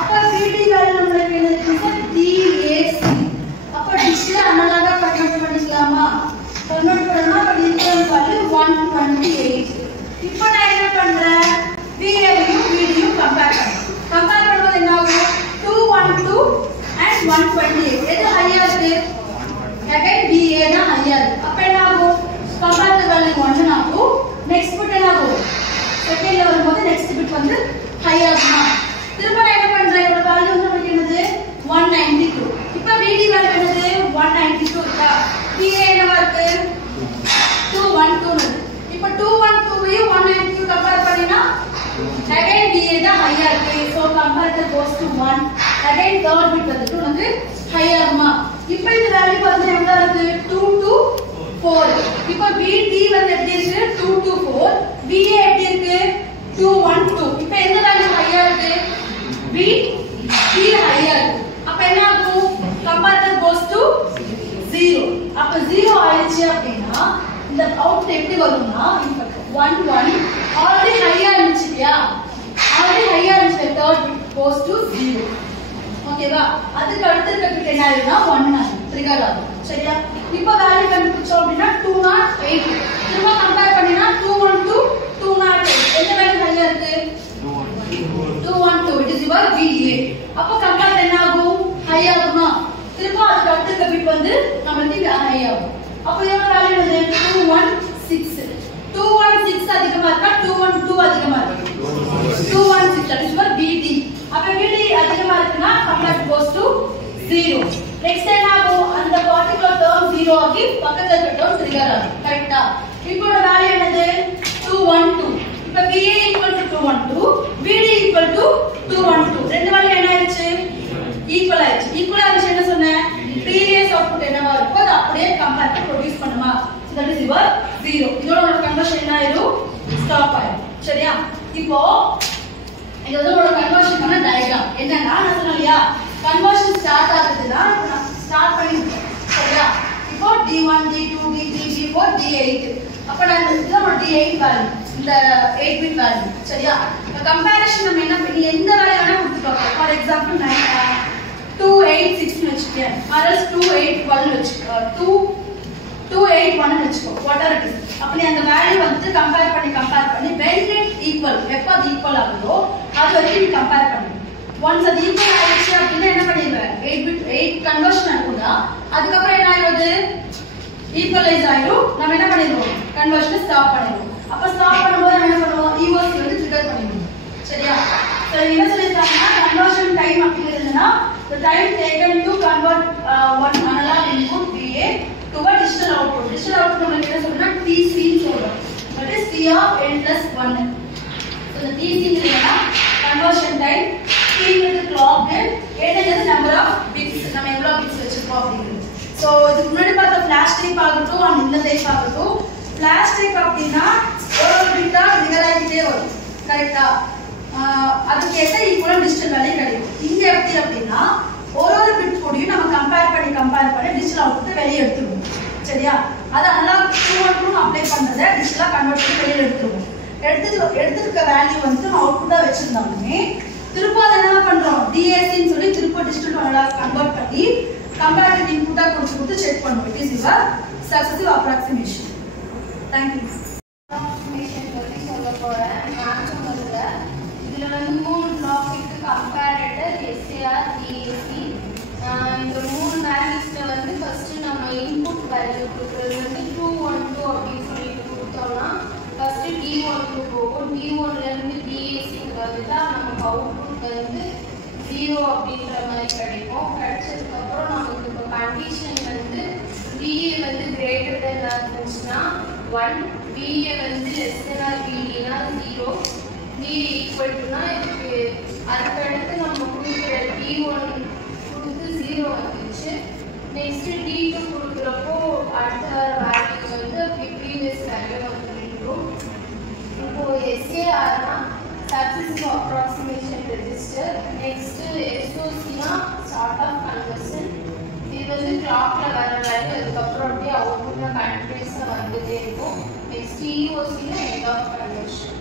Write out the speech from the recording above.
அப்ப VD value நமக்கு என்னது DAC. அப்ப டிஷ்ல அனலாகா கன்வர்ட் பண்ணிக்கலாமா? கன்வர்ட் பண்ணா அப்ப டிஃபரன்ஸ் வேல்யூ 128. இப்போ நான் என்ன பண்றேன்? VA யும் VD யும் கம்பேர் பண்றேன். கம்பேர் பண்ணும்போது என்ன ஆகும்? 212 and 128. எது ஹையா இருக்கு? again DA தான் ஹையா இருக்கு. அப்ப என்ன ஆகும்? கம்பேர் வேல்யூ 1 ஆகும். நெக்ஸ்ட் பிட் என்ன ஆகும்? செகண்ட்ல வரும்போது நெக்ஸ்ட் பிட் வந்து ஹையா இருக்குமா? திரும்ப நான் என்ன பண்றேன்? இதோட வேல்யூ வந்து நமக்கு என்னது? 192. இப்போ VD வேல்யூ என்னது? 192 இருக்கா? DA என்னவா இருக்கு? 212. இப்போ 212 ஐயும் 192 கம்பேர் பண்ணினா again DA தான் ஹையா இருக்கு. so comparator goes to 1. again third bit வந்து நமக்கு ஹையா இருக்குமா? இப்போ இந்த வேல்யூ வந்து எவ்வளவு இருக்கு? 2 to 4. இப்போ VD வந்து எப்படி இருக்கு? 2 to 4. VA எப்படி இருக்கு? 212. இப்போ எந்த வேல்யூ ஹையா இருக்கு? VD ஹையா இருக்கு. அப்ப என்ன ஆகும்? comparator goes to 0. அப்ப 0 ஆயிடுச்சு அப்படினா இந்த அவுட்புட் எப்படி வரும்னா 1 1 ஆல்ரெடி ஹையா இருந்துச்சுயா? ஆல்ரெடி ஹையா இருந்துச்சு. third bit goes to 0. ஓகேவா? அதுக்கு அடுத்த பிட் என்ன ஆகும்னா 1 ஆகும். ட்ரிகர் ஆகும். சரியா? இப்போ வேல்யூ கண்டுபிடிச்சோம் அப்படினா 208. திரும்ப கம்பேர் பண்ணினா 212 208. எந்த வேல்யூ ஹையா இருக்கு? 212. it is your VA. அப்ப கம்பேர் என்ன ஆகும்? ஹையா ஆகுமா? திரும்ப அதுக்கு அடுத்த பிட் வந்து நமக்கு ஹையா ஆகும். அப்ப இதோட வேல்யூ வந்து 216. 216 அதிகமா இருக்கா? 212 அதிகமா இருக்கு. 216 that is your VD. அப்ப VD அதிகமா இருக்குனா கம்பேர் goes to 0. நெக்ஸ்ட் என்ன ஆகும்? அந்த பார்ட்டிகுலர் டேர்ம் 0 ஆகி பக்கத்துல இருக்க டேர்ம் ட்ரிகர் ஆகும். கரெக்ட்டா? இப்போ வேல்யூ என்னது? 212. இப்போ VA equal to 212, VD equal to 212. ரெண்டு வேல்யூ என்ன ஆயிடுச்சு? ஈக்குவல் ஆயிடுச்சு. ஈக்குவல் ஆயிடுச்சு என்ன சொன்னேன்? ப்ரீவியஸ் அவுட்புட் என்னவா இருக்கோ அது அப்படியே கம்பேர் பண்ணி ப்ரொடியூஸ் பண்ணுமா? so that is your 0. இதோட ஒரு கன்வர்ஷன் என்ன ஆயிடும்? ஸ்டாப் ஆயிடும். சரியா? இப்போ இது வந்து ஒரு கன்வர்ஷன் பண்ண டயகிராம். என்னன்னா நான் சொன்னலையா கன்வர்ஷன் ஸ்டார்ட் ஆகுதுன்னா நான் ஸ்டார்ட் பண்ணிட்டேன். சரியா? இப்போ D1 D2 D3 D4 D8. அப்ப நான் இதுல ஒரு D8 வேல்யூ, இந்த 8 பிட் வேல்யூ. சரியா? இப்போ கம்பேரிஷன் நம்ம என்ன பண்ணி எந்த வேல்யூ வேணா கொடுத்துக்கலாம். ஃபார் எக்ஸாம்பிள் 286 னு வெச்சுக்கேன். or else 281 வெச்சுக்கோ. 281 னு வெச்சுக்கோ. whatever it is. அப்படி அந்த வேல்யூ வந்து கம்பேர் பண்ணி when it equal எப்ப அது ஈக்குவல் ஆகுதோ அது வரைக்கும் நீ கம்பேர் பண்ணு. once அது ஈக்குவல் ஆயிடுச்சு அப்படினா என்ன பண்ணிடுவ? 8 bit 8 கன்வர்ஷன் ஆகும்னா அதுக்கு அப்புறம் என்ன ஆயிடுது? ஈக்குவலைஸ் ஆயிடும். நம்ம என்ன பண்ணிடுவோம்? கன்வர்ஷனை ஸ்டாப் பண்ணிடுவோம். அப்ப ஸ்டாப் பண்ணும்போது நம்ம என்ன பண்ணுவோம்? EOC வந்து ட்ரிகர் பண்ணிடுவோம். சரியா? சரி என்ன சொல்லிருக்காங்கன்னா கன்வர்ஷன் டைம் அப்படிங்கிறதுனா the time taken to convert one analog input VA to a digital output. Digital output நம்ம என்ன சொல்றோம்னா TC ன்னு சொல்றோம். that is T of n plus 1. so the TC ங்கிறதுனா conversion time, T ங்கிறது clock, n ங்கிறது number of bits. நம்ம எவ்வளவு bits வெச்சிருக்கோம் அப்படிங்கிறது. so இதுக்கு முன்னாடி பார்த்த flash type ஆகட்டும் and இந்த type ஆகட்டும், flash type அப்படினா ஒரு பிட்டா ட்ரிகர் ஆகிட்டே வரும். கரெக்ட்டா? அதுக்கு ஏத்த ஈக்குவல் டிஜிட்டல் வேல்யூ கிடைக்கும். இங்க எப்படி அப்படினா ஒரு பிட் கூடயும் நம்ம கம்பேர் பண்ணி டிஜிட்டல் அவுட்புட் வெளிய எடுத்துருவோம். சரியா? அத அனலாக் 212 அப்ளை பண்றத டிஜிட்டலா கன்வர்ட் பண்ணி வெளிய எடுத்துருவோம். எடுத்துக்க வேல்யூ வந்து நம்ம அவுட்புட்டா வெச்சிருந்தாலுமே திரும்ப அத என்ன பண்றோம்? DAC ன்னு சொல்லி திரும்ப டிஜிட்டல் டு அனலாக் கன்வர்ட் பண்ணி கம்பேரிட்டிவ் இன்புட்டா கொடுத்து செக் பண்ணுவோம். It is your successive approximation. Thank you. Approximation பத்தி சொல்ல போறேன். நான் சொன்னதுல இதுல வந்து மூணு பிளாக் இருக்கு. Comparator, SAR, DAC. இந்த மூணு வேல்யூஸ்ல வந்து ஃபர்ஸ்ட் நம்ம இன்புட் வேல்யூ கொடுக்கிறது வந்து 212 அப்படின்னு சொல்லிட்டு கொடுத்தோம்னா ஃபர்ஸ்ட் D12 போகும். D1 ல இருந்து DAC வந்துட்டா நமக்கு அவுட்புட் வந்து 0 அப்படின்ற மாதிரி கிடைக்கும். கிடைச்சதுக்கு அப்புறம் நமக்கு இப்போ கண்டிஷன் வந்து VA வந்து கிரேட்டர் தென் இருந்துச்சுன்னா 1, VA வந்து லெஸ் தென் ஆர் VD-னா 0, VA ஈக்குவல் டுனா இதுக்கு அதுக்கடுத்து நம்ம கொடுக்குற D1 கொடுத்து 0 வந்துச்சு. நெக்ஸ்ட் D2 கொடுக்குறப்போ அடுத்த வேல்யூ வந்து ப்ரீவியஸ் வேல்யூ வந்துடும். இப்போ SAR-னா சக்சஸிவ் அப்ராக்ஸிமேஷன் ரெஜிஸ்டர். நெக்ஸ்ட் SOC-னா ஸ்டார்ட் ஆஃப் கன்வர்ஷன். இது வந்து கிளாக்ல வர வேல்யூ அதுக்கப்புறம் அப்படியே அவுட்புட்ல கண்டினியூஸா வந்துட்டே இருக்கும். நெக்ஸ்ட் EOC-னா எண்ட் ஆஃப் கன்வர்ஷன்.